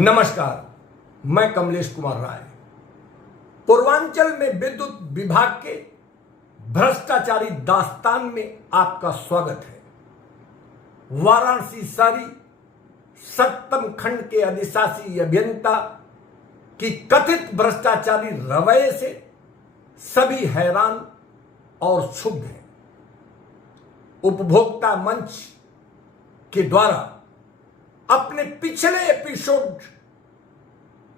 नमस्कार, मैं कमलेश कुमार राय। पूर्वांचल में विद्युत विभाग के भ्रष्टाचारी दास्तान में आपका स्वागत है। वाराणसी शहरी सप्तम खंड के अधिशासी अभियंता की कथित भ्रष्टाचारी रवैये से सभी हैरान और क्षुब्ध हैं। उपभोक्ता मंच के द्वारा अपने पिछले एपिसोड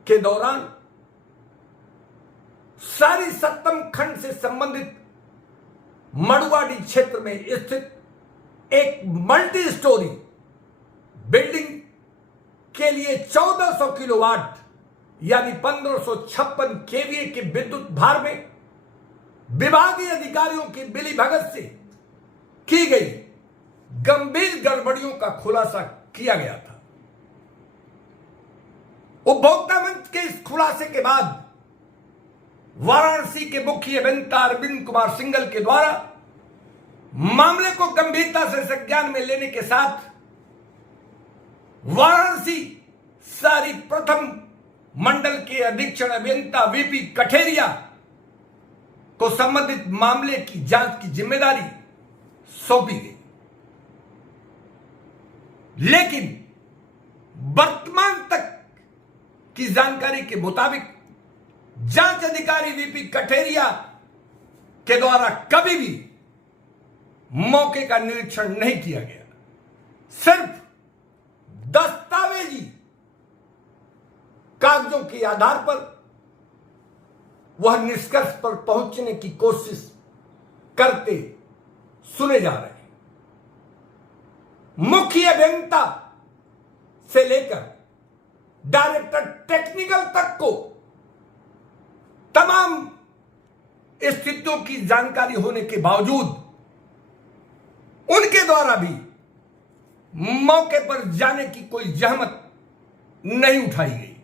के दौरान सारी सप्तम खंड से संबंधित मड़ुवाडी क्षेत्र में स्थित एक मल्टी स्टोरी बिल्डिंग के लिए 1400 किलोवाट यानी 1556 केवीए के विद्युत भार में विभागीय अधिकारियों की मिलीभगत से की गई गंभीर गड़बड़ियों का खुलासा किया गया था। उपभोक्ता मंच के इस खुलासे के बाद वाराणसी के मुख्य अभियंता अरविंद कुमार सिंघल के द्वारा मामले को गंभीरता से संज्ञान में लेने के साथ वाराणसी शहरी प्रथम मंडल के अधीक्षण अभियंता वीपी कठेरिया को संबंधित मामले की जांच की जिम्मेदारी सौंपी गई। लेकिन वर्तमान तक की जानकारी के मुताबिक जांच अधिकारी वीपी कठेरिया के द्वारा कभी भी मौके का निरीक्षण नहीं किया गया। सिर्फ दस्तावेजी कागजों के आधार पर वह निष्कर्ष पर पहुंचने की कोशिश करते सुने जा रहे हैं। मुख्य अभियंता से लेकर डायरेक्टर टेक्निकल तक को तमाम स्थितियों की जानकारी होने के बावजूद उनके द्वारा भी मौके पर जाने की कोई जहमत नहीं उठाई गई।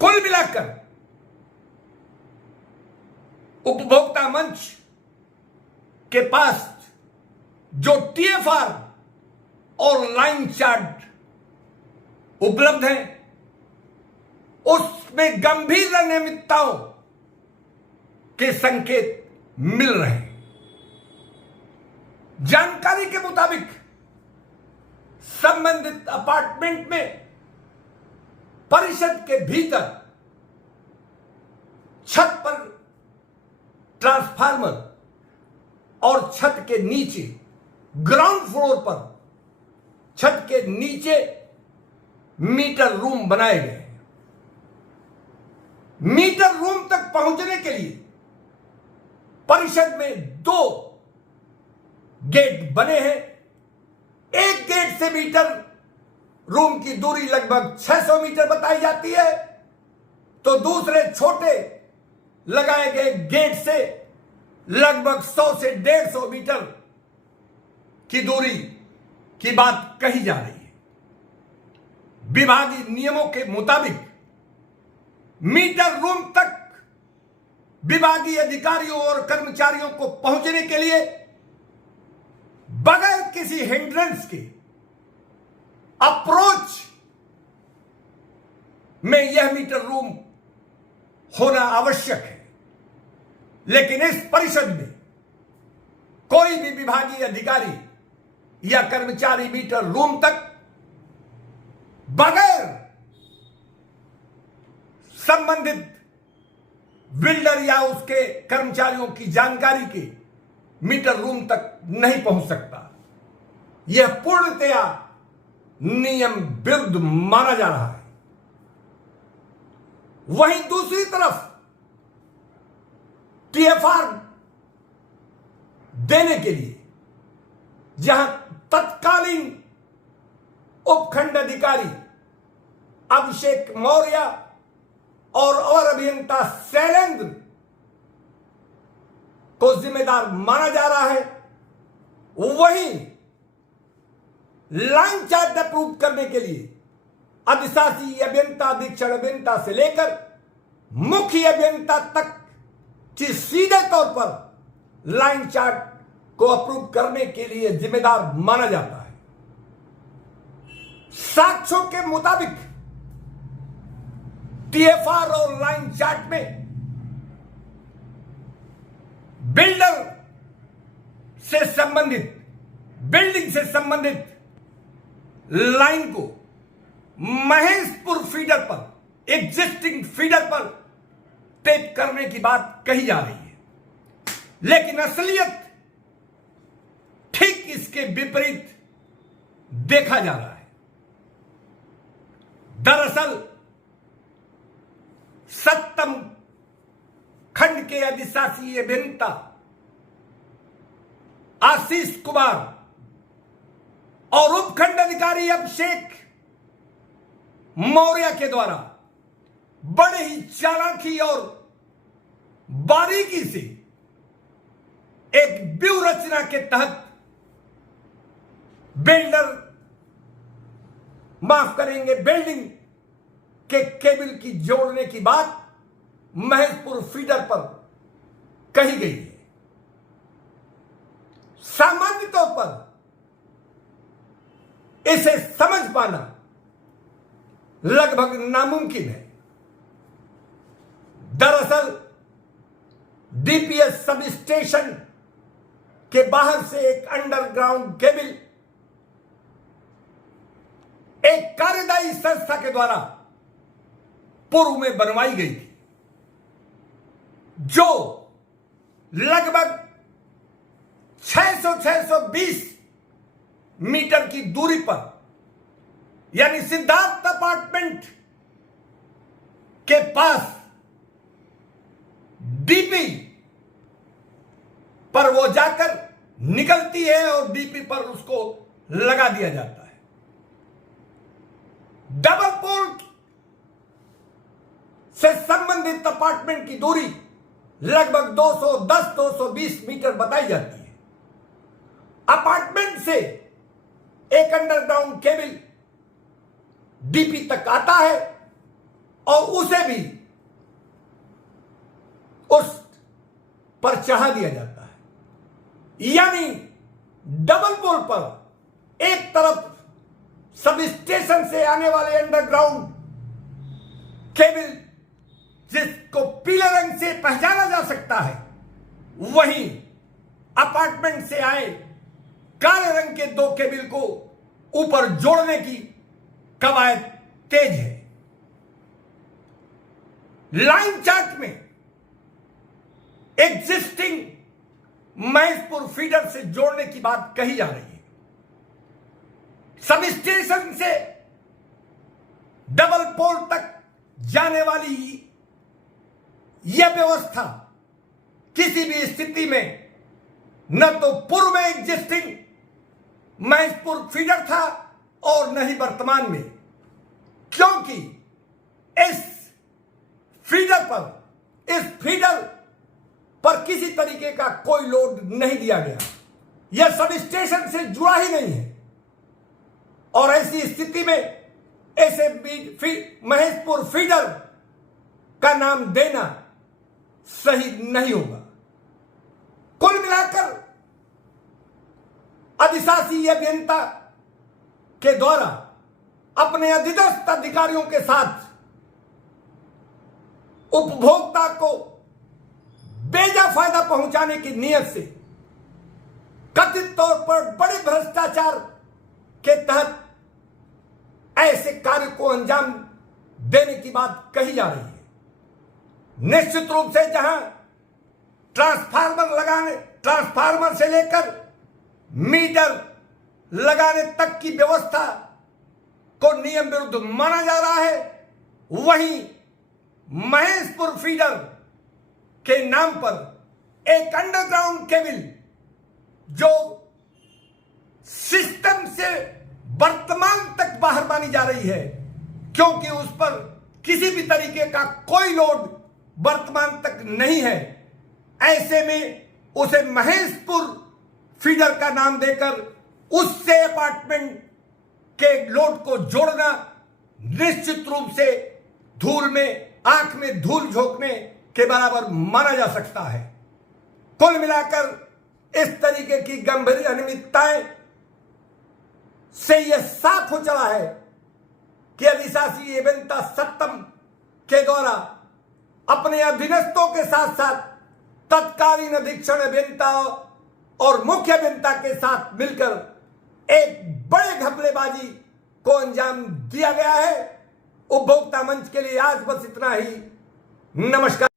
कुल मिलाकर उपभोक्ता मंच के पास जो टीएफआर और लाइन चार्ट उपलब्ध है उसमें गंभीर अनियमितताओं के संकेत मिल रहे हैं। जानकारी के मुताबिक संबंधित अपार्टमेंट में परिषद के भीतर छत पर ट्रांसफार्मर और छत के नीचे ग्राउंड फ्लोर पर छत के नीचे मीटर रूम बनाए गए हैं। मीटर रूम तक पहुंचने के लिए परिषद में 2 गेट बने हैं। एक गेट से मीटर रूम की दूरी लगभग 600 मीटर बताई जाती है, तो दूसरे छोटे लगाए गए गेट से लगभग 100 से 150 मीटर की दूरी की बात कही जा रही है। विभागीय नियमों के मुताबिक मीटर रूम तक विभागीय अधिकारियों और कर्मचारियों को पहुंचने के लिए बगैर किसी हिंड्रेंस के अप्रोच में यह मीटर रूम होना आवश्यक है। लेकिन इस परिषद में कोई भी विभागीय अधिकारी या कर्मचारी मीटर रूम तक बगैर संबंधित बिल्डर या उसके कर्मचारियों की जानकारी के मीटर रूम तक नहीं पहुंच सकता। यह पूर्णतया नियम विरुद्ध माना जा रहा है। वहीं दूसरी तरफ टीएफआर देने के लिए जहां तत्कालीन उपखंड अधिकारी अभिषेक मौर्य और अभियंता शैलेंद्र को जिम्मेदार माना जा रहा है, वहीं लाइन चार्ट अप्रूव करने के लिए अधिशासी अभियंता अधीक्षण अभियंता से लेकर मुख्य अभियंता तक की सीधे तौर पर लाइन चार्ट को अप्रूव करने के लिए जिम्मेदार माना जाता है। साक्ष्यों के मुताबिक टीएफआर और लाइन चार्ट में बिल्डर से संबंधित, बिल्डिंग से संबंधित लाइन को महेशपुर फीडर पर, एग्जिस्टिंग फीडर पर टेप करने की बात कही जा रही है, लेकिन असलियत ठीक इसके विपरीत देखा जा रहा है। दरअसल सप्तम खंड के अधिशासी अभियंता आशीष कुमार और उपखंड अधिकारी अभिषेक मौर्य के द्वारा बड़े ही चालाकी और बारीकी से एक व्यूह रचना के तहत बिल्डिंग के केबल की जोड़ने की बात महेशपुर फीडर पर कही गई है। सामान्य तौर पर इसे समझ पाना लगभग नामुमकिन है। दरअसल डीपीएस सब स्टेशन के बाहर से एक अंडरग्राउंड केबल एक कार्यदायी संस्था के द्वारा पूर्व में बनवाई गई थी, जो लगभग 620 मीटर की दूरी पर, यानी सिद्धार्थ अपार्टमेंट के पास डीपी पर वो जाकर निकलती है और डीपी पर उसको लगा दिया जाता है। डबल पोल से संबंधित अपार्टमेंट की दूरी लगभग 210-220 मीटर बताई जाती है। अपार्टमेंट से एक अंडरग्राउंड केबल डीपी तक आता है और उसे भी उस पर चढ़ा दिया जाता है। यानी डबल पोल पर एक तरफ सब स्टेशन से आने वाले अंडरग्राउंड केबल जिसको पीले रंग से पहचाना जा सकता है, वहीं अपार्टमेंट से आए काले रंग के दो केबल को ऊपर जोड़ने की कवायद तेज है। लाइन चार्ट में एग्जिस्टिंग महेशपुर फीडर से जोड़ने की बात कही जा रही है। सब स्टेशन से डबल पोल तक जाने वाली यह व्यवस्था किसी भी स्थिति में न तो पूर्व में एग्जिस्टिंग महेशपुर फीडर था और न ही वर्तमान में, क्योंकि इस फीडर पर किसी तरीके का कोई लोड नहीं दिया गया। यह सब स्टेशन से जुड़ा ही नहीं है और ऐसी स्थिति में ऐसे महेशपुर फीडर का नाम देना सही नहीं होगा। कुल मिलाकर अधिशासी अभियंता के द्वारा अपने अधिदस्त अधिकारियों के साथ उपभोक्ता को बेजा फायदा पहुंचाने की नीयत से कथित तौर पर बड़े भ्रष्टाचार के तहत ऐसे कार्य को अंजाम देने की बात कही जा रही है। निश्चित रूप से जहां ट्रांसफार्मर से लेकर मीटर लगाने तक की व्यवस्था को नियम विरुद्ध माना जा रहा है, वहीं महेशपुर फीडर के नाम पर एक अंडरग्राउंड केबल जो सिस्टम से वर्तमान तक बाहर मानी जा रही है, क्योंकि उस पर किसी भी तरीके का कोई लोड वर्तमान तक नहीं है, ऐसे में उसे महेशपुर फीडर का नाम देकर उससे अपार्टमेंट के लोड को जोड़ना निश्चित रूप से धूल में, आंख में धूल झोंकने के बराबर माना जा सकता है। कुल मिलाकर इस तरीके की गंभीर अनियमितताएं से यह साफ हो चला है कि अधिशासी अभियंता सत्तम के द्वारा अपने अधीनस्थों के साथ साथ तत्कालीन अधीक्षण अभियंता और मुख्य अभियंता के साथ मिलकर एक बड़े घपलेबाजी को अंजाम दिया गया है। उपभोक्ता मंच के लिए आज बस इतना ही। नमस्कार।